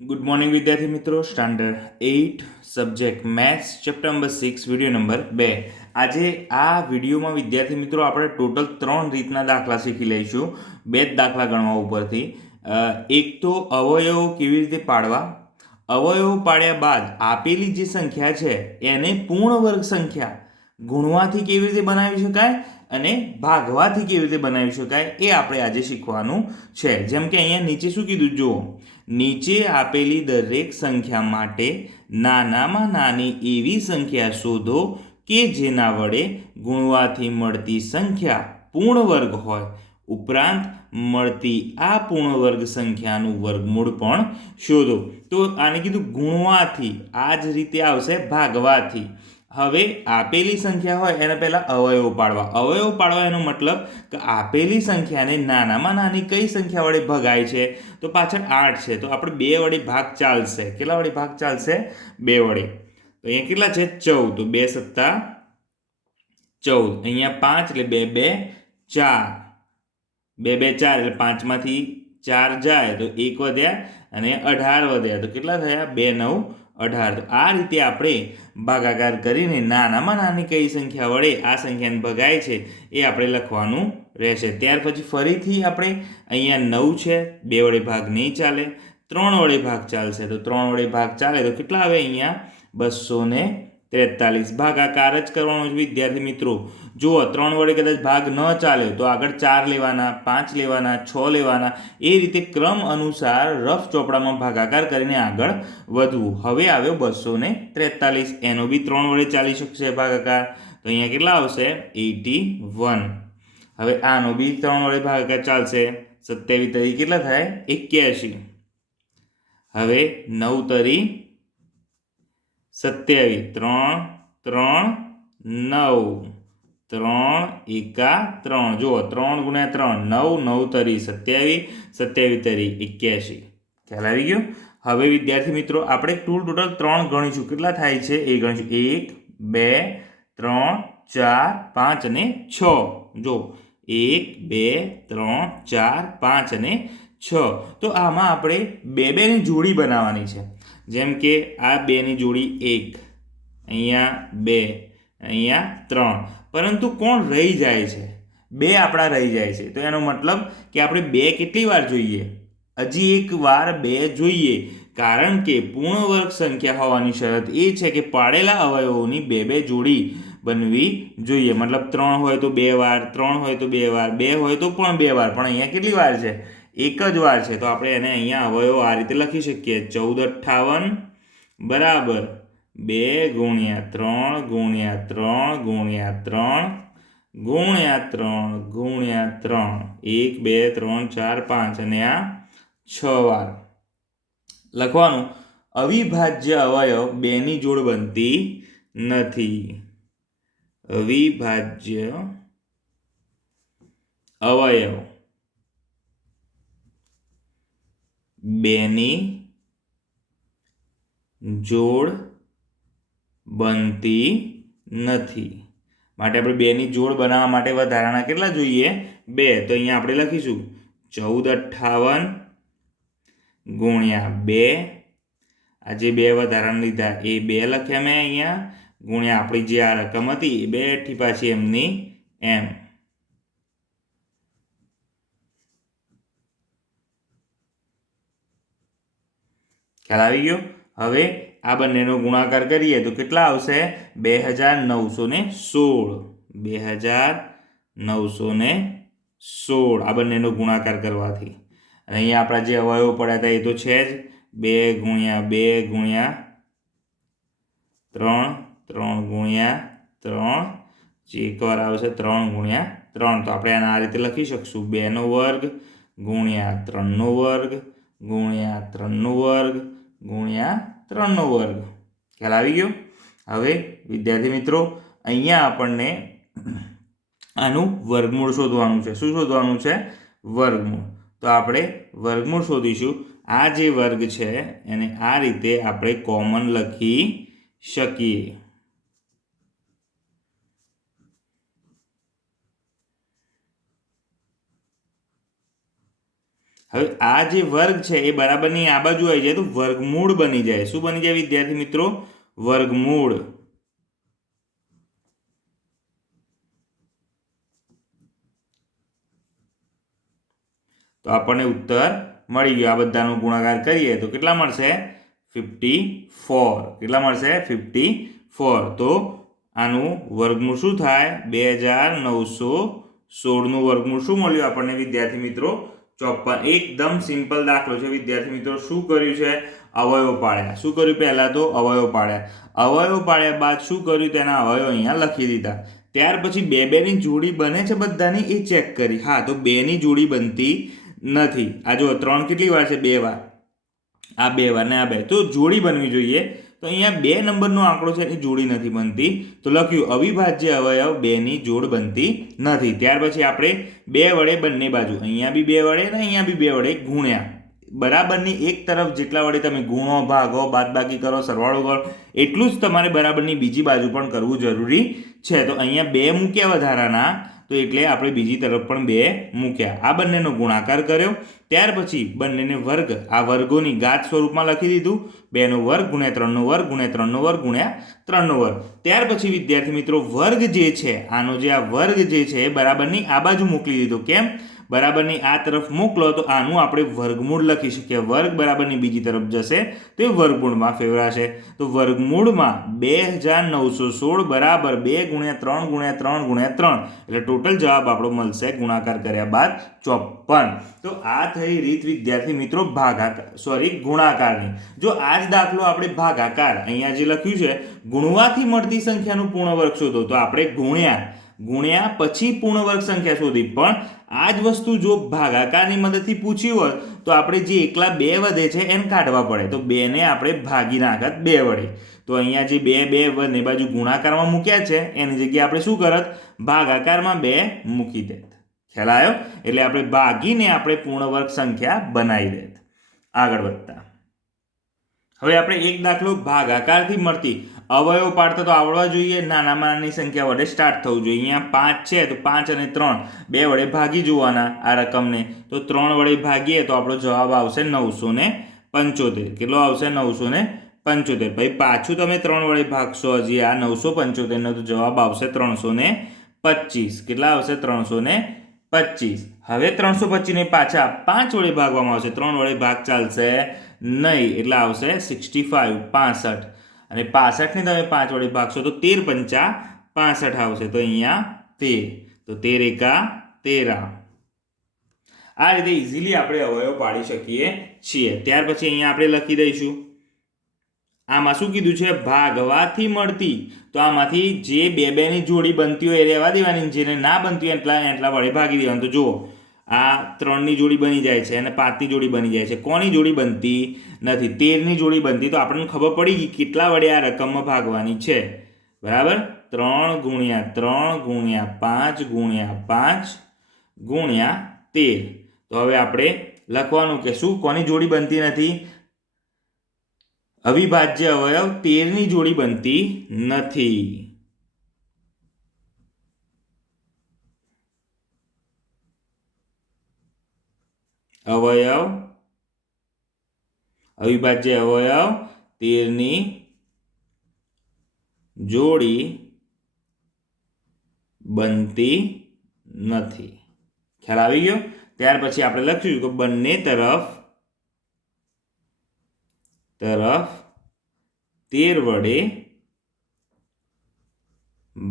Good morning વિદ્યાર્થી મિત્રો. Standard 8 subject maths chapter number 6 video number 2. આજે આ વિડીયોમાં વિદ્યાર્થી મિત્રો આપણે ટોટલ 3 રીતના દાખલા શીખી લઈશું. 2 જ દાખલા ગણવા ઉપરથી. એક તો અવયવો કેવી રીતે પાડવા, અવયવો પાડ્યા બાદ આપેલી જે સંખ્યા છે એને પૂર્ણ વર્ગ સંખ્યા ગુણવાથી કેવી રીતે બનાવી શકાય અને ભાગવાથી કેવી રીતે બનાવી શકાય એ આપણે આજે શીખવાનું છે. જેમ કે અહીંયા નીચે શું કીધું જુઓ, નીચે આપેલી દરેક સંખ્યા માટે નાનામાં નાની એવી સંખ્યા શોધો કે જેના વડે ગુણવાથી મળતી સંખ્યા પૂર્ણ વર્ગ હોય. ઉપરાંત મળતી આ પૂર્ણ વર્ગ સંખ્યાનું વર્ગમૂળ પણ શોધો. તો આને કીધું ગુણવાથી, આ જ રીતે આવશે ભાગવાથી. હવે આપેલી સંખ્યા હોય એને પહેલા અવયવો પાડવા. અવયવો પાડવા એનો મતલબ કે આપેલી સંખ્યાને નાનામાં નાની કઈ સંખ્યા વડે ભગાય છે, તો પાછળ 8 છે તો આપણે 2 વડે ભાગ ચાલશે. કેટલા વડે ભાગ ચાલશે? 2 વડે. તો અહીંયા કેટલા છે? 14. તો 2 સત્તા 14. અહીંયા 5 એટલે 2 2 4. 2 2 4 એટલે 5 માંથી 4 જાય તો 1 વધ્યા અને 18 વધ્યા તો કેટલા થયા? 2 9 18. તો આ રીતે આપણે ભાગાકાર કરીને નાનામાં નાની કઈ સંખ્યા વડે આ સંખ્યાને ભગાય છે એ આપણે લખવાનું રહેશે. ત્યાર પછી ફરીથી આપણે અહીંયા 9 છે, 2 વડે ભાગ નહીં ચાલે, 3 વડે ભાગ ચાલશે. તો 3 વડે ભાગ ચાલે તો કેટલા આવે? અહીંયા 243. ભાગાકાર જ કરવાનો છે વિદ્યાર્થી મિત્રો. જુઓ, 3 વડે કદાચ ભાગ ન ચાલે તો આગળ 4 લેવાના, 5 લેવાના, 6 લેવાના, એ રીતે ક્રમ અનુસાર રફ ચોપડામાં ભાગાકાર કરીને આગળ વધવું. હવે આવ્યો 243. એનો બી 3 વડે ચાલી શકશે ભાગાકાર. તો અહીંયા કેટલા આવશે? 81. હવે આનો બી 3 વડે ભાગાકાર ચાલશે. 27 તરી કેટલા થાય? 81. હવે 9 તરી 27. 3 3 9. 3 એકા 3. જુઓ, 3 ગુણ્યા 3 9, 9 તરી 27, 27 તરી 81. ખ્યાલ આવી ગયો? હવે વિદ્યાર્થી મિત્રો આપણે ટોટલ 3 ગણીશું. કેટલા થાય છે એ ગણીશું. 1 2 3 4 5 અને 6. જો 1 2 3 4 5 અને 6. તો આમાં આપણે 2 2 ની જોડી બનાવવાની છે. જેમ કે આ 2 ની જોડી 1, અહીંયા 2, અહીંયા 3. પરંતુ કોણ રહી જાય છે? 2 આપણા રહી જાય છે. તો એનો મતલબ કે આપણે 2 કેટલી વાર જોઈએ? હજી એક વાર 2 જોઈએ. કારણ કે પૂર્ણ વર્ગ સંખ્યા હોવાની શરત એ છે કે પાડેલા અવયવોની 2 2 જોડી બનવી જોઈએ. મતલબ 3 હોય તો 2 વાર, 3 હોય તો 2 વાર, 2 હોય તો પણ 2 વાર. પણ અહીંયા કેટલી વાર છે? એક જ વાર છે. તો આપણે એને અહીંયા અવયવો આ રીતે લખી શકીએ. 14 58 બરાબર 2 ગુણ્યા 3 ગુણ્યા 3 ગુણ્યા 3 ગુણ્યા 3 ગુણ્યા 3. 1 2 3 4 5 અને આ 6 વાર લખવાનું. અવિભાજ્ય અવયવ 2 ની જોડ બનતી નથી. અવિભાજ્ય અવયવ 2 ની જોડ બનતી નથી. માટે આપણે 2 ની જોડ બનાવવા માટે વધારાના કેટલા જોઈએ? 2. તો અહીંયા આપણે લખીશું 14 58 ગુણ્યા 2. આ જે 2 વધારાના લીધા એ 2 લખ્યા મેં અહીંયા, ગુણ્યા આપણી જે આ રકમ હતી એ 2 થી પાછી એમની એમ. ખ્યાલ આવી ગયો? હવે આ બંનેનો ગુણાકાર કરીએ તો કેટલા આવશે? 2916. 2916 આ બંનેનો ગુણાકાર કરવાથી. અને અહીંયા આપણા જે અવયવો પડ્યા હતા એ તો છે જ. 2 ગુણ્યા 2 ગુણ્યા 3, 3 ગુણ્યા 3, જે એકવાર આવશે 3 ગુણ્યા 3. તો આપણે આને આ રીતે લખી શકશું. 2 નો વર્ગ ગુણ્યા 3 નો વર્ગ ગુણ્યા 3 નો વર્ગ ગુણ્યા 3 નો વર્ગ. ખ્યાલ આવી ગયો? હવે વિદ્યાર્થી મિત્રો અહીંયા આપણને આનું વર્ગમૂળ શોધવાનું છે. શું શોધવાનું છે? વર્ગમૂળ. તો આપણે વર્ગમૂળ શોધીશું. આ જે વર્ગ છે એને આ રીતે આપણે કોમન લખી શકીએ. હવે આ જે વર્ગ છે એ બરાબરની આ બાજુ આવી જાય તો વર્ગમૂળ બની જાય. શું બની જાય વિદ્યાર્થી મિત્રો? વર્ગમૂળ. તો આપણને ઉત્તર મળી ગયો. આ બધાનો ગુણાકાર કરીએ તો કેટલા મળશે? 54. કેટલા મળશે? 54. તો આનું વર્ગમૂળ શું થાય? 2916 નું વર્ગમૂળ શું મળ્યું આપણને વિદ્યાર્થી મિત્રો? 54. એકદમ સિમ્પલ દાખલો છે વિદ્યાર્થી મિત્રો. શું કર્યું છે? અવયવ પાડ્યા. શું કર્યું? પહેલા તો અવયવ પાડ્યા. અવયવ પાડ્યા બાદ શું કર્યું? તેના અવયવ અહીંયા લખી દીધા. ત્યાર પછી બે ની જોડી બને છે બધાની એ ચેક કરી. હા, તો 2 ની જોડી બનતી નથી. આ જો 3 કેટલી વાર છે? 2 વાર. આ 2 વાર ને આ 2. તો જોડી બનવી જોઈએ. તો અહીંયા 2 નંબરનો આંકડો છે એની જોડી નથી બનતી. તો લખ્યું અવિભાજ્ય અવયવ 2 ની જોડ બનતી નથી. ત્યાર પછી આપણે 2 વડે બંને બાજુ, અહીંયા બી 2 વડે ને અહીંયા બી 2 વડે ગુણ્યા. બરાબરની એક તરફ જેટલા વડે તમે ગુણો, ભાગો, બાદબાકી કરો, સરવાળો કરો, એટલું જ તમારે બરાબરની બીજી બાજુ પણ કરવું જરૂરી છે. તો અહીંયા 2 મૂક્યા વધારાના, તો એટલે આપણે બીજી તરફ પણ 2 મૂક્યા. આ બંનેનો ગુણાકાર કર્યો. ત્યાર પછી બંનેને વર્ગ, આ વર્ગોની ઘાત સ્વરૂપમાં લખી દીધું. 2 નો વર્ગ ગુણ્યા 3 નો વર્ગ ગુણ્યા 3 નો વર્ગ ગુણ્યા 3 નો વર્ગ. ત્યાર પછી વિદ્યાર્થી મિત્રો વર્ગ જે છે, આનો જે આ વર્ગ જે છે એ બરાબરની આ બાજુ મોકલી દીધો. કેમ? બરાબરની આ તરફ મોકલો તો આનું આપણે વર્ગમૂળ લખી શકીએ. વર્ગ બરાબરની બીજી તરફ જશે તો એ વર્ગમૂળમાં ફેરવાશે. તો વર્ગમૂળમાં 2916 બરાબર 2 ગુણ્યા 3 ગુણ્યા 3 ગુણ્યા 3, એટલે ટોટલ જવાબ આપણો મળશે ગુણાકાર કર્યા બાદ 54. તો આ થઈ રીત વિદ્યાર્થી મિત્રો ગુણાકારની. જો આ જ દાખલો આપણે ભાગાકાર, અહીંયા જે લખ્યું છે ગુણવાથી મળતી સંખ્યાનું પૂર્ણ વર્ગ શોધો, તો આપણે ગુણ્યા પછી પૂર્ણ વર્ગ સંખ્યા શોધી. પણ આ જ વસ્તુ જો ભાગાકારની મદદથી પૂછી હોત તો આપણે જે એકલા 2 વધે છે એને કાઢવા પડે. તો 2 ને આપણે ભાગી નાખત 2 વડે. તો અહીંયા જે 2 બંને બાજુ ગુણાકારમાં મૂક્યા છે એની જગ્યાએ આપણે શું કરત? ભાગાકારમાં 2 મૂકી દેત. ખ્યાલ આવ્યો? એટલે આપણે ભાગીને આપણે પૂર્ણ વર્ગ સંખ્યા બનાવી દેત. આગળ વધતા હવે આપણે એક દાખલો ભાગાકારથી મળતી અવયવ પાડતા તો આવડવા જોઈએ. નાનામાં નાની સંખ્યા વડે સ્ટાર્ટ થવું જોઈએ. અહીંયા 5 છે તો 5 અને 3 2 વડે ભાગી જોવાના આ રકમને. તો 3 વડે ભાગીએ તો આપણો જવાબ આવશે 975. કેટલો આવશે? 975. ભાઈ પાછું તમે 3 વડે ભાગશો હજી આ 975 નો, તો જવાબ આવશે 325. કેટલા આવશે? 325. હવે 325 ને પાછા 5 વડે ભાગવામાં આવશે. 3 વડે ભાગ ચાલશે નહીં, એટલે આવશે 65. 65. અને 65 ને તમે 5 વડે ભાગશો તો 13 પંચા 65 આવશે. તો અહીંયા 13. તો 13 એકા 13. આ રીતે ઇઝીલી આપણે અવયવ પાડી શકીએ છીએ. ત્યાર પછી અહીંયા આપણે લખી દઈશું. આમાં શું કીધું છે? ભાગવાથી મળતી. તો આમાંથી જે 2 ની જોડી બનતી હોય એ રહેવા દેવાની, જેને ના બનતી હોય એટલા વડે ભાગી દેવાનું. તો જુઓ, આ 3 ની જોડી બની જાય છે અને 5 ની જોડી બની જાય છે. કોની જોડી બનતી નથી? 13 ની જોડી બનતી. તો આપણને ખબર પડી ગઈ કેટલા વડે આ રકમમાં ભાગવાની છે. બરાબર? 3 ગુણ્યા 3 ગુણ્યા 5 ગુણ્યા 5 ગુણ્યા 13. તો હવે આપણે લખવાનું કે શું કોની જોડી બનતી નથી? અવિભાજ્ય અવયવ 13 ની જોડી બનતી નથી. અવિભાજ્ય અવયવ 13 ની જોડી બનતી નથી. ખ્યાલ આવી ગયો? ત્યાર પછી આપણે લખ્યું કે બંને તરફ 13 વડે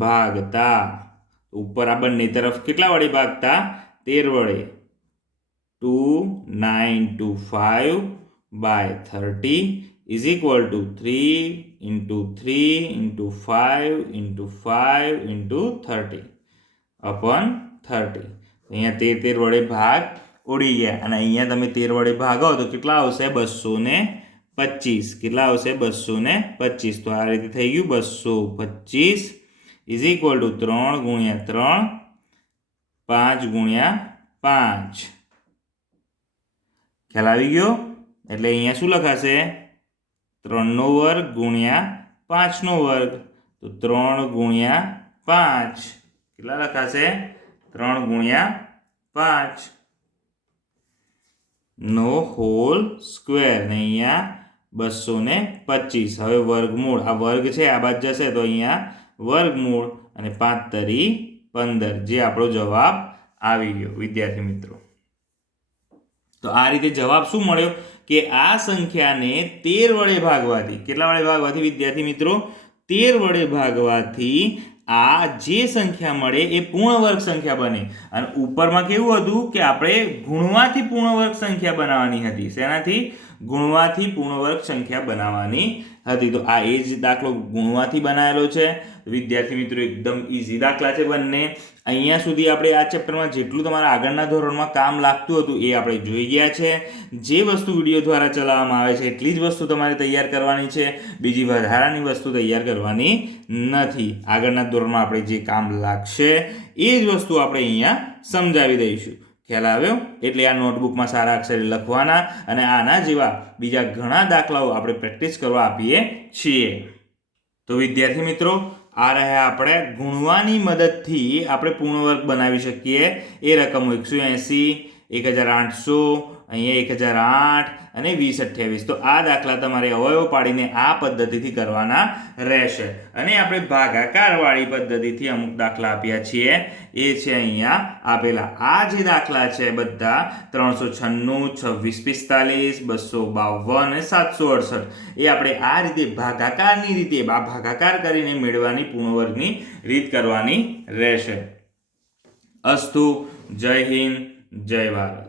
ભાગતા. ઉપર આ બંને તરફ કેટલા વડે ભાગતા? 13 વડે. 2925 by 30 is equal to 3 into 3 into 5 into 5 into 30 upon 30. અહીંયા 13 વડે ભાગ ઉડી ગયા. અને અહીંયા તમે 13 વડે ભાગો તો કેટલા આવશે? 225. કેટલા આવશે? 225. તો આ રીતે થઈ ગયું 225 is equal to 3 ગુણ્યા 3 5 ગુણ્યા 5. ખ્યાલ આવી ગયો? એટલે અહીંયા શું લખાશે? 3 નો વર્ગ ગુણ્યા 5 નો વર્ગ. તો 3 ગુણ્યા 5 કેટલા લખાશે? 3 ગુણ્યા 5. નો હોલ સ્ક્વેર ને અહીંયા 225. હવે વર્ગમૂળ, આ વર્ગ છે આ બાજુ જશે તો અહીંયા વર્ગમૂળ અને 5 તરી 15, જે આપણો જવાબ આવી ગયો વિદ્યાર્થી મિત્રો. તો આ રીતે જવાબ શું મળ્યો કે આ સંખ્યાને 13 વડે ભાગવાથી, કેટલા વડે ભાગવાથી વિદ્યાર્થી મિત્રો? 13 વડે ભાગવાથી આ જે સંખ્યા મળે એ પૂર્ણ વર્ગ સંખ્યા બને. અને ઉપરમાં કેવું હતું કે આપણે ગુણવાથી પૂર્ણ વર્ગ સંખ્યા બનાવવાની હતી. શેનાથી? ગુણવાથી પૂર્ણ વર્ગ સંખ્યા બનાવવાની હતી. તો આ એ જ દાખલો ગુણવાથી બનાવેલો છે. વિદ્યાર્થી મિત્રો એકદમ ઈઝી દાખલા છે બંને. અહીંયા સુધી આપણે આ ચેપ્ટરમાં જેટલું તમારા આગળના ધોરણમાં કામ લાગતું હતું એ આપણે જોઈ ગયા છે. જે વસ્તુ વિડીયો દ્વારા ચલાવવામાં આવે છે એટલી જ વસ્તુ તમારે તૈયાર કરવાની છે. બીજી વધારાની વસ્તુ તૈયાર કરવાની નથી. આગળના ધોરણમાં આપણે જે કામ લાગશે એ જ વસ્તુ આપણે અહીંયા સમજાવી દઈશું. ખ્યાલ આવ્યો? એટલે આ નોટબુકમાં સારા અક્ષરે લખવાના અને આના જેવા બીજા ઘણા દાખલાઓ આપણે પ્રેક્ટિસ કરવા આપીએ છીએ. તો વિદ્યાર્થી મિત્રો, આ રહ્યા આપણે ગુણવાની મદદથી આપણે પૂર્ણ વર્ગ બનાવી શકીએ એ રકમો 180, 1800, અહીંયા 1008 અને 2028. તો આ દાખલા તમારે અવયવ પાડીને આ પદ્ધતિથી કરવાના રહેશે. અને આપણે ભાગાકારવાળી પદ્ધતિથી અમુક દાખલા આપ્યા છીએ એ છે અહીંયા આપેલા. આ જે દાખલા છે બધા 396, 2645, 252 અને 768 એ આપણે આ રીતે ભાગાકારની રીતે ભાગાકાર કરીને મેળવવાની પૂર્ણ વર્ગની રીત કરવાની રહેશે. અસ્તુ. જય હિન્દ, જય ભારત.